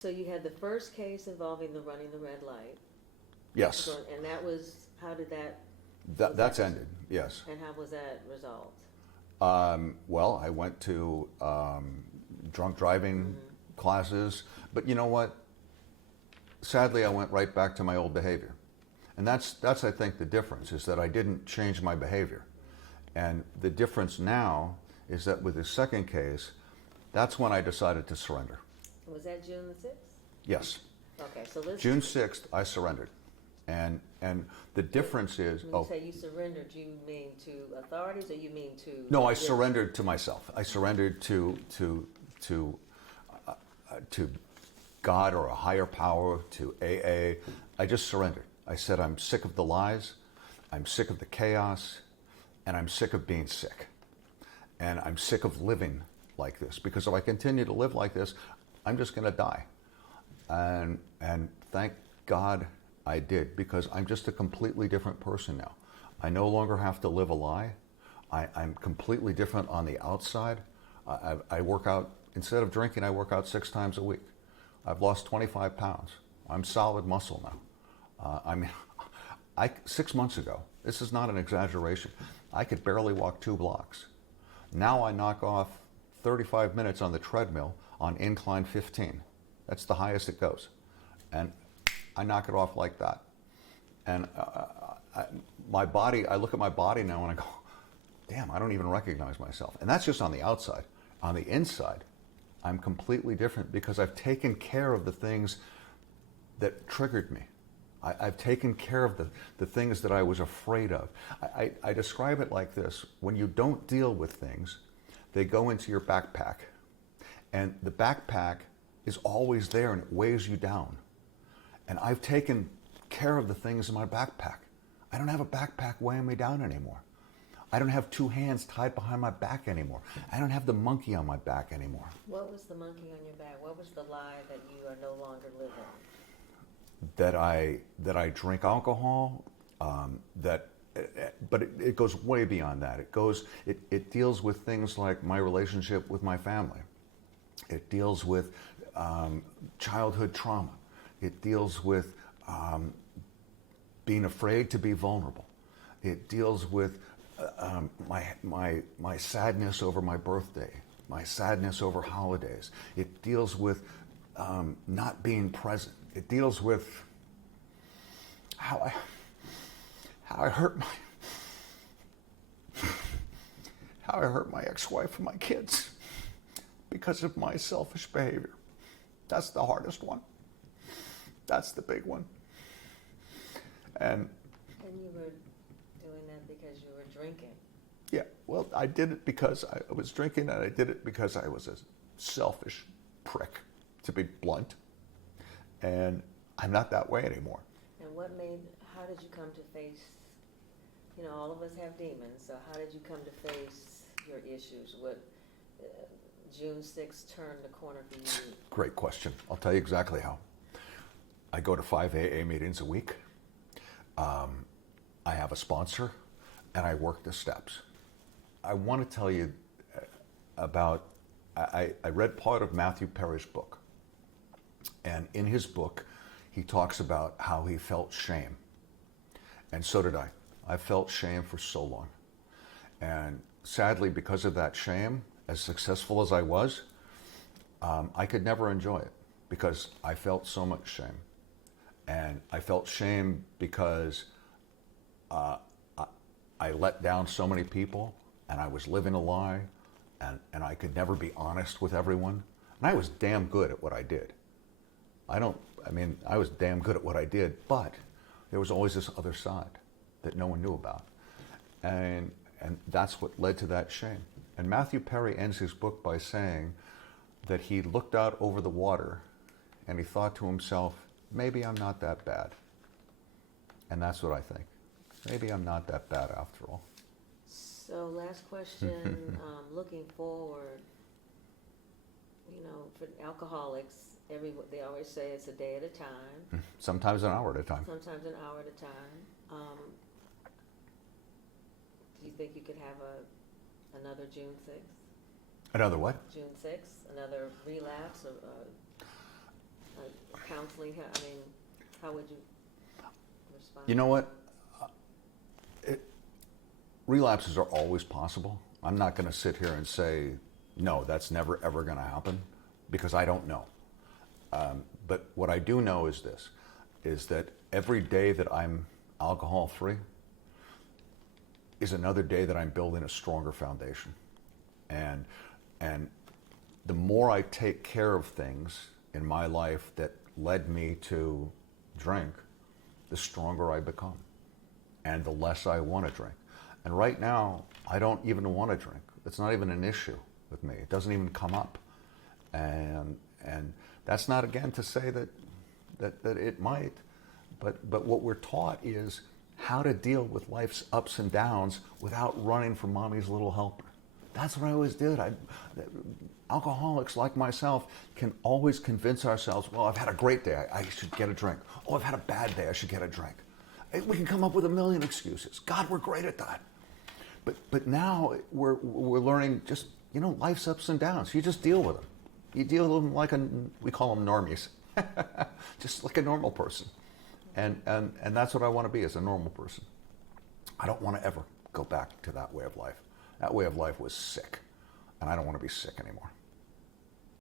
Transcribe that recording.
So you had the first case involving the running the red light. Yes. And that was, how did that? That's ended, yes. And how was that resolved? Well, I went to drunk driving classes, but you know what? Sadly, I went right back to my old behavior. And that's I think, the difference, is that I didn't change my behavior. And the difference now is that with the second case, that's when I decided to surrender. Was that June the 6th? Yes. Okay, so let's... June 6th, I surrendered. And the difference is... When you say you surrendered, do you mean to authorities or you mean to... No, I surrendered to myself. I surrendered to God or a higher power, to AA. I just surrendered. I said, I'm sick of the lies, I'm sick of the chaos, and I'm sick of being sick. And I'm sick of living like this, because if I continue to live like this, I'm just going to die. And thank God I did, because I'm just a completely different person now. I no longer have to live a lie. I'm completely different on the outside. I work out, instead of drinking, I work out 6 times a week. I've lost 25 pounds. I'm solid muscle now. 6 months ago, this is not an exaggeration, I could barely walk 2 blocks. Now I knock off 35 minutes on the treadmill on incline 15. That's the highest it goes. And I knock it off like that. And my body, I look at my body now and I go, damn, I don't even recognize myself. And that's just on the outside. On the inside, I'm completely different, because I've taken care of the things that triggered me. I've taken care of the things that I was afraid of. I describe it like this: when you don't deal with things, they go into your backpack. And the backpack is always there and it weighs you down. And I've taken care of the things in my backpack. I don't have a backpack weighing me down anymore. I don't have 2 hands tied behind my back anymore. I don't have the monkey on my back anymore. What was the monkey on your back? What was the lie that you are no longer living? That I drink alcohol, but it goes way beyond that. It deals with things like my relationship with my family. It deals with childhood trauma. It deals with being afraid to be vulnerable. It deals with my sadness over my birthday, my sadness over holidays. It deals with not being present. It deals with how I hurt my ex-wife and my kids because of my selfish behavior. That's the hardest one. That's the big one. And you were doing that because you were drinking. Yeah, well, I did it because I was drinking, and I did it because I was a selfish prick, to be blunt. And I'm not that way anymore. And how did you come to face, all of us have demons, so how did you come to face your issues? What, June 6th turned the corner for you? Great question. I'll tell you exactly how. I go to 5 AA meetings a week. I have a sponsor, and I work the steps. I want to tell you about, I read part of Matthew Perry's book. And in his book, he talks about how he felt shame. And so did I. I felt shame for so long. And sadly, because of that shame, as successful as I was, I could never enjoy it, because I felt so much shame. And I felt shame because I let down so many people, and I was living a lie, and I could never be honest with everyone. And I was damn good at what I did. I was damn good at what I did, but there was always this other side that no one knew about. And that's what led to that shame. And Matthew Perry ends his book by saying that he looked out over the water and he thought to himself, maybe I'm not that bad. And that's what I think. Maybe I'm not that bad after all. So last question, looking forward, for alcoholics, they always say it's a day at a time. Sometimes an hour at a time. Sometimes an hour at a time. Do you think you could have another June 6th? Another what? June 6th, another relapse, or counseling? I mean, how would you respond? You know what? Relapses are always possible. I'm not going to sit here and say, no, that's never ever going to happen, because I don't know. But what I do know is this, is that every day that I'm alcohol free is another day that I'm building a stronger foundation. And the more I take care of things in my life that led me to drink, the stronger I become and the less I want to drink. And right now, I don't even want to drink. It's not even an issue with me. It doesn't even come up. And that's not, again, to say that it might, but what we're taught is how to deal with life's ups and downs without running from mommy's little helper. That's what I always did. Alcoholics like myself can always convince ourselves, well, I've had a great day, I should get a drink. Oh, I've had a bad day, I should get a drink. We can come up with a million excuses. God, we're great at that. But now we're learning just, life's ups and downs. You just deal with them. You deal with them like we call them normies, just like a normal person. And that's what I want to be, as a normal person. I don't want to ever go back to that way of life. That way of life was sick, and I don't want to be sick anymore.